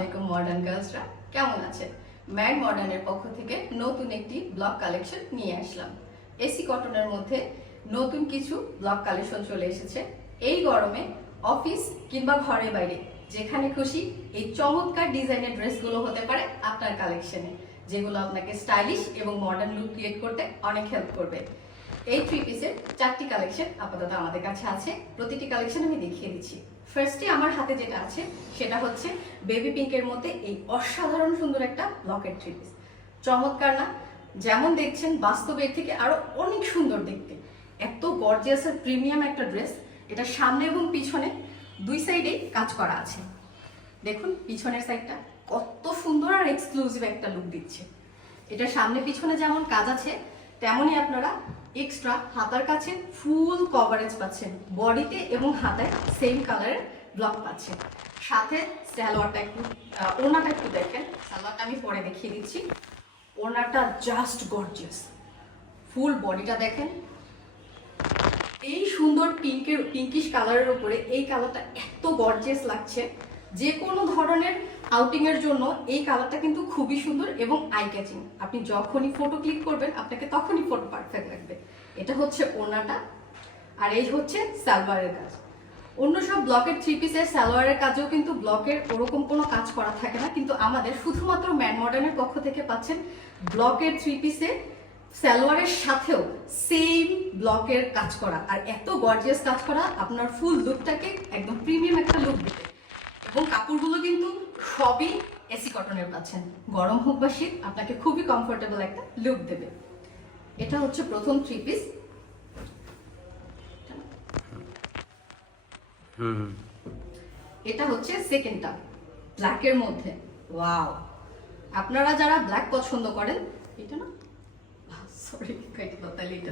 আলাইকুম মডার্ন গার্লসরা, কেমন আছেন? ম্যাড মডার্নের পক্ষ থেকে নতুন একটি ব্লগ কালেকশন নিয়ে আসলাম। এসি কটনের মধ্যে নতুন কিছু ব্লগ কালেকশন চলে এসেছে। এই গরমে অফিস কিংবা ঘরে বাইরে যেখানে খুশি এই চমৎকার ডিজাইনের ড্রেসগুলো হতে পারে আপনার কালেকশনে, যেগুলো আপনাকে স্টাইলিশ এবং মডার্ন লুক ক্রিয়েট করতে অনেক হেল্প করবে। এই থ্রি পিসের 4টি কালেকশন আপাতত আমাদের কাছে আছে। প্রতিটি কালেকশন আমি দেখিয়ে দিচ্ছি। ফার্স্টে আমার হাতে যেটা আছে সেটা হচ্ছে বেবি পিঙ্কের মধ্যে এই অসাধারণ সুন্দর একটা ব্লকেট থ্রি পিস। চমৎকার না? যেমন দেখছেন বাস্তবে এর থেকে আরো অনেক সুন্দর দেখতে। এত গর্জিয়াস আর প্রিমিয়াম একটা ড্রেস। এটা সামনে এবং পিছনে দুই সাইডেই কাজ করা আছে। দেখুন পিছনের সাইডটা কত সুন্দর আর এক্সক্লুসিভ একটা লুক দিচ্ছে। এটা সামনে পিছনে যেমন কাজ আছে তেমনই আপনারা এক্সট্রা হাতার কাছে ফুল কভারেজ পাচ্ছেন, বডিতে এবং হাতায় সেম কালারের ব্লক পাচ্ছেন। সাথে সালোয়ারটা একটু ওড়নাটা একটু দেখেন, সালোয়ারটা আমি পরে দেখিয়ে দিচ্ছি। ওড়নাটা জাস্ট গর্জিয়াস, ফুল বডিটা দেখেন। এই সুন্দর পিঙ্কিশ কালারের উপরে এই কালারটা এত গর্জিয়াস লাগছে। যে কোনো ধরনের আউটিং এর জন্য এই কালারটা কিন্তু খুবই সুন্দর এবং আই ক্যাচিং। আপনি যখনই ফটো ক্লিক করবেন আপনাকে তখনই ফটো পারফেক্ট লাগবে। এটা হচ্ছে ওড়নাটা, আর এই হচ্ছে সালোয়ারের কাজ। অন্য সব ব্লকের থ্রি পিসের সালোয়ারের কাজেও কিন্তু ব্লকের ওরকম কোনো কাজ করা থাকে না, কিন্তু আমাদের শুধুমাত্র ম্যান মডার্নের পক্ষ থেকে পাচ্ছেন ব্লকের থ্রি পিসে সালোয়ারের সাথেও সেম ব্লকের কাজ করা, আর এত গর্জিয়াস কাজ করা আপনার ফুল লুকটাকে একদম প্রিমিয়াম একটা লুক দিবে। এবং কাপড়গুলো কিন্তু সবই এসি কটনের পাচ্ছেন। গরম হোক বা শীত আপনাকে খুবই কমফোর্টেবল একটা লুক দেবে। এটা হচ্ছে প্রথম থ্রি পিস। এটা হচ্ছে সেকেন্ডটা ব্ল্যাকের মধ্যে। ওয়াও, আপনারা যারা ব্ল্যাক পছন্দ করেন, এটা না সরি